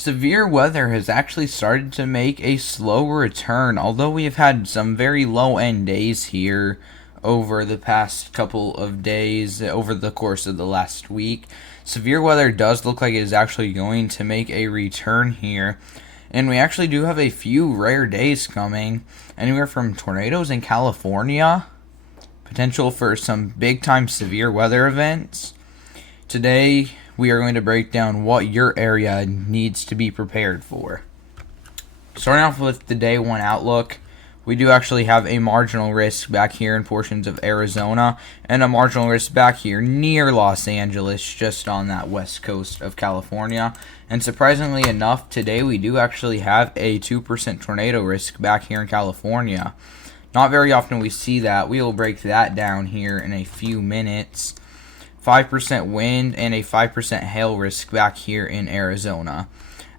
Severe weather has actually started to make a slow return, although we have had some very low end days here over the past couple of days, over the course of the last week. Severe weather does look like it is actually going to make a return here, and we actually do have a few rare days coming, anywhere from tornadoes in California, potential for some big time severe weather events. Today, we are going to break down what your area needs to be prepared for. Starting off with the day one outlook, we do actually have a marginal risk back here in portions of Arizona and a marginal risk back here near Los Angeles, just on that west coast of California. And surprisingly enough, today we do actually have a 2% tornado risk back here in California. Not very often we see that. We will break that down here in a few minutes. 5% wind and a 5% hail risk back here in Arizona.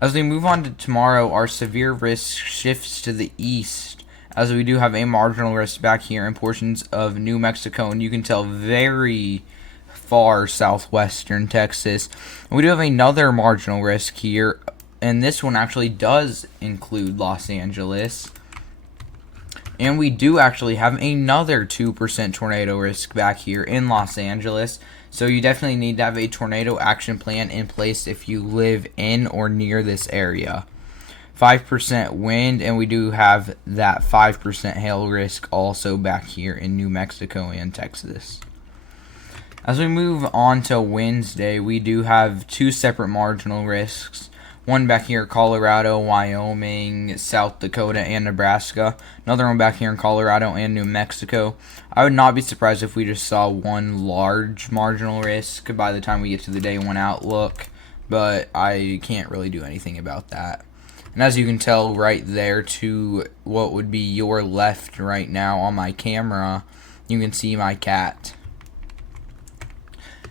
As we move on to tomorrow, our severe risk shifts to the east, as we do have a marginal risk back here in portions of New Mexico, and you can tell very far southwestern Texas. We do have another marginal risk here, and this one actually does include Los Angeles. And we do actually have another 2% tornado risk back here in Los Angeles. So you definitely need to have a tornado action plan in place if you live in or near this area. 5% wind, and we do have that 5% hail risk also back here in New Mexico and Texas. As we move on to Wednesday, we do have two separate marginal risks. One back here, Colorado, Wyoming, South Dakota, and Nebraska. Another one back here in Colorado and New Mexico. I would not be surprised if we just saw one large marginal risk by the time we get to the day one outlook, but I can't really do anything about that. And as you can tell right there to what would be your left right now on my camera, you can see my cat.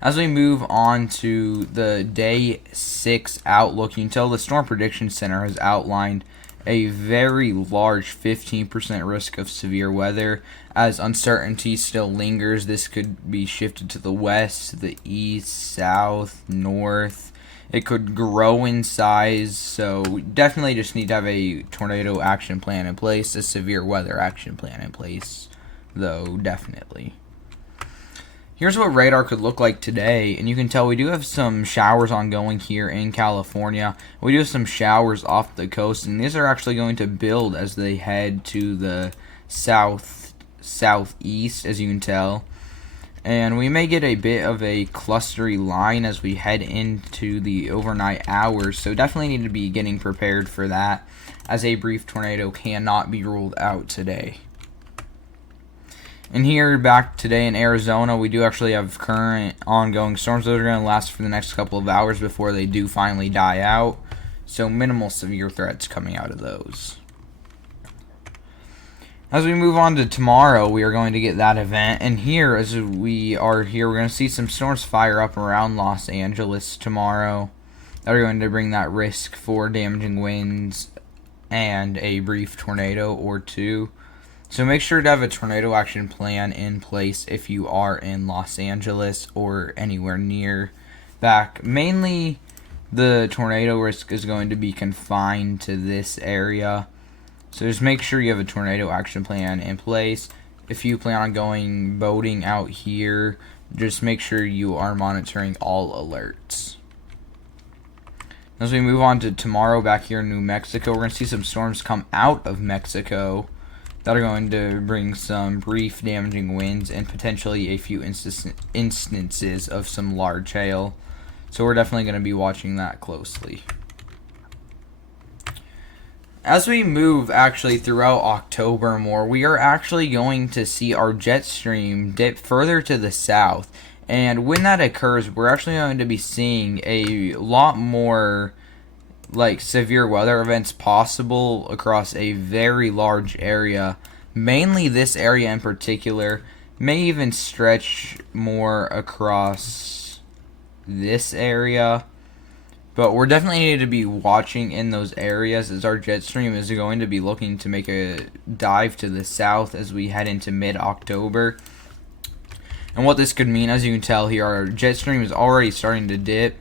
As we move on to the day 6 outlook, you can tell the Storm Prediction Center has outlined a very large 15% risk of severe weather. As uncertainty still lingers, this could be shifted to the west, the east, south, north. It could grow in size, so we definitely just need to have a tornado action plan in place, a severe weather action plan in place, though, definitely. Here's what radar could look like today, and you can tell we do have some showers ongoing here in California. We do have some showers off the coast, and these are actually going to build as they head to the southeast, as you can tell. And we may get a bit of a clustery line as we head into the overnight hours, so definitely need to be getting prepared for that, as a brief tornado cannot be ruled out today. And here back today in Arizona, we do actually have current ongoing storms. Those are going to last for the next couple of hours before they do finally die out. So minimal severe threats coming out of those. As we move on to tomorrow, we are going to get that event. And here, as we are here, we're going to see some storms fire up around Los Angeles tomorrow. That are going to bring that risk for damaging winds and a brief tornado or two. So make sure to have a tornado action plan in place if you are in Los Angeles or anywhere near back. Mainly, the tornado risk is going to be confined to this area. So just make sure you have a tornado action plan in place. If you plan on going boating out here, just make sure you are monitoring all alerts. As we move on to tomorrow back here in New Mexico, we're going to see some storms come out of Mexico that are going to bring some brief damaging winds and potentially a few instances of some large hail. So we're definitely going to be watching that closely. As we move actually throughout October more, we are actually going to see our jet stream dip further to the south. And when that occurs, we're actually going to be seeing a lot more severe weather events possible across a very large area. Mainly this area in particular, may even stretch more across this area. But we're definitely need to be watching in those areas, as our jet stream is going to be looking to make a dive to the south as we head into mid-October. And what this could mean, as you can tell here, our jet stream is already starting to dip.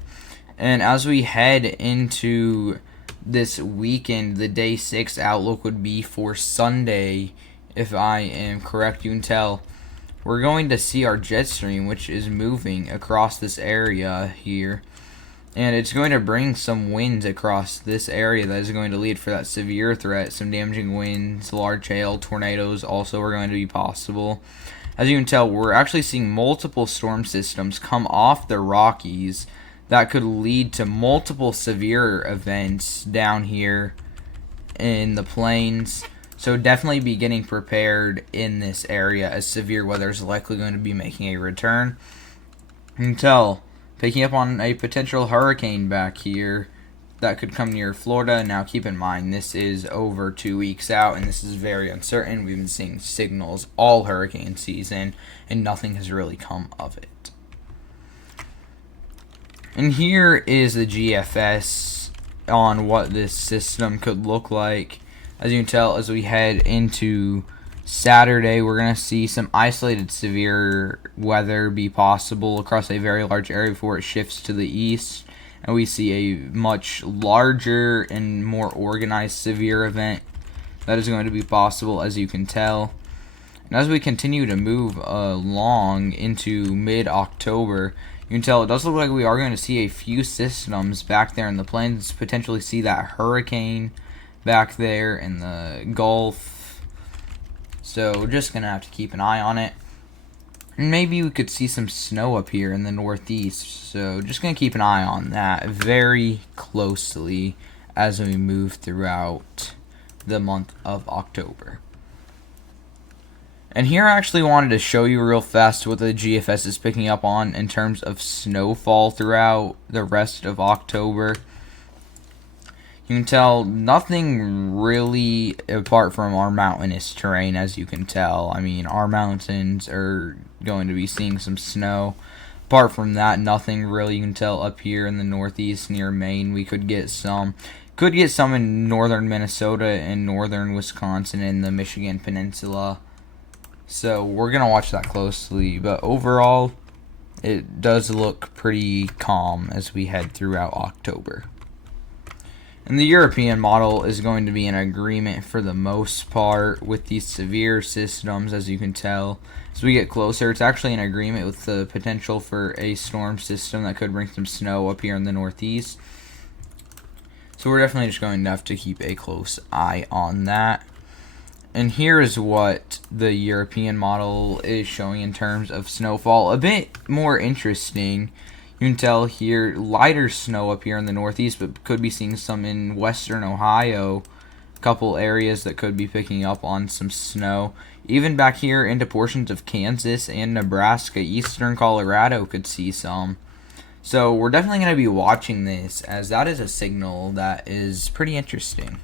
And as we head into this weekend, the day 6 outlook would be for Sunday, if I am correct. You can tell we're going to see our jet stream, which is moving across this area here. And it's going to bring some winds across this area that is going to lead for that severe threat. Some damaging winds, large hail, tornadoes also are going to be possible. As you can tell, we're actually seeing multiple storm systems come off the Rockies that could lead to multiple severe events down here in the plains. So definitely be getting prepared in this area, as severe weather is likely going to be making a return. You can tell, picking up on a potential hurricane back here that could come near Florida. Now keep in mind, this is over 2 weeks out, and this is very uncertain. We've been seeing signals all hurricane season, and nothing has really come of it. And here is the GFS on what this system could look like. As you can tell, as we head into Saturday, we're going to see some isolated severe weather be possible across a very large area before it shifts to the east. And we see a much larger and more organized severe event that is going to be possible, as you can tell. And as we continue to move along into mid-October, you can tell it does look like we are going to see a few systems back there in the plains, potentially see that hurricane back there in the Gulf. So we're just going to have to keep an eye on it. And maybe we could see some snow up here in the northeast. So just going to keep an eye on that very closely as we move throughout the month of October. And here I actually wanted to show you real fast what the GFS is picking up on in terms of snowfall throughout the rest of October. You can tell nothing really apart from our mountainous terrain, as you can tell. I mean, our mountains are going to be seeing some snow. Apart from that, nothing really. You can tell up here in the northeast near Maine, we could get some. Could get some in northern Minnesota and northern Wisconsin and the Michigan Peninsula. So we're going to watch that closely. But overall, it does look pretty calm as we head throughout October. And the European model is going to be in agreement for the most part with these severe systems, as you can tell. As we get closer, it's actually in agreement with the potential for a storm system that could bring some snow up here in the northeast. So we're definitely just going to have to keep a close eye on that. And here is what the European model is showing in terms of snowfall. A bit more interesting. You can tell here, lighter snow up here in the northeast, but could be seeing some in western Ohio. A couple areas that could be picking up on some snow. Even back here into portions of Kansas and Nebraska, eastern Colorado could see some. So we're definitely going to be watching this, as that is a signal that is pretty interesting.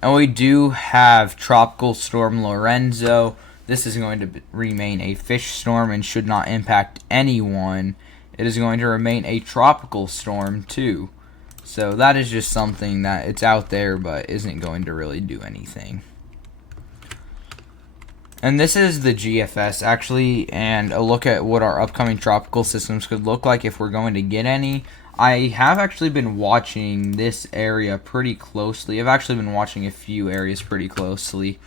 And we do have Tropical Storm Lorenzo. This is going to remain a fish storm and should not impact anyone. It is going to remain a tropical storm too. So that is just something that it's out there but isn't going to really do anything. And this is the GFS actually, and a look at what our upcoming tropical systems could look like if we're going to get any. I have actually been watching this area pretty closely. I've actually been watching a few areas pretty closely.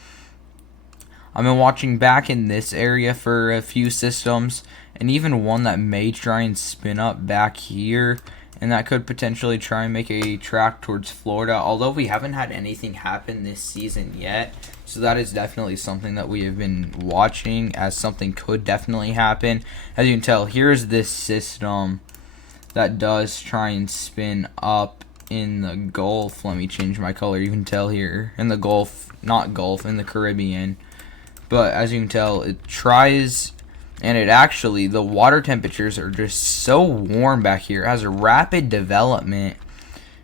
I've been watching back in this area for a few systems, and even one that may try and spin up back here, and that could potentially try and make a track towards Florida, although we haven't had anything happen this season yet. So that is definitely something that we have been watching, as something could definitely happen. As you can tell, here's this system that does try and spin up in the Gulf. Let me change my color. You can tell here in the Gulf, not Gulf, in the Caribbean. But as you can tell, it tries, and it actually, the water temperatures are just so warm back here. It has a rapid development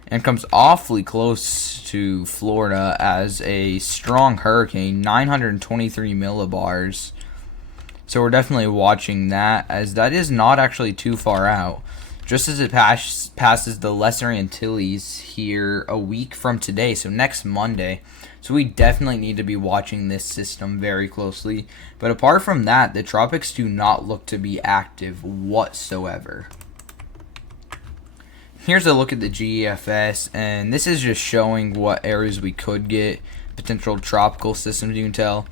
and comes awfully close to Florida as a strong hurricane, 923 millibars. So we're definitely watching that, as that is not actually too far out. Just as it passes the Lesser Antilles here a week from today, so next Monday. So we definitely need to be watching this system very closely. But apart from that, the tropics do not look to be active whatsoever. here's a look at the GEFS, and this is just showing what areas we could get potential tropical systems. You can tell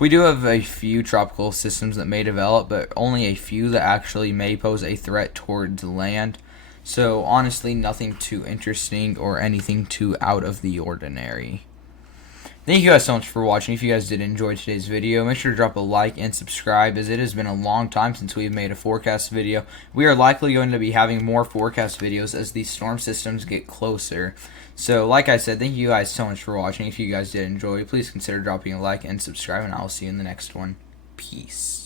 we do have a few tropical systems that may develop, but only a few that actually may pose a threat towards land. So honestly, nothing too interesting or anything too out of the ordinary. Thank you guys so much for watching. If you guys did enjoy today's video, make sure to drop a like and subscribe, as it has been a long time since we've made a forecast video. We are likely going to be having more forecast videos as these storm systems get closer. So like I said, thank you guys so much for watching. If you guys did enjoy, please consider dropping a like and subscribe, and I will see you in the next one. Peace.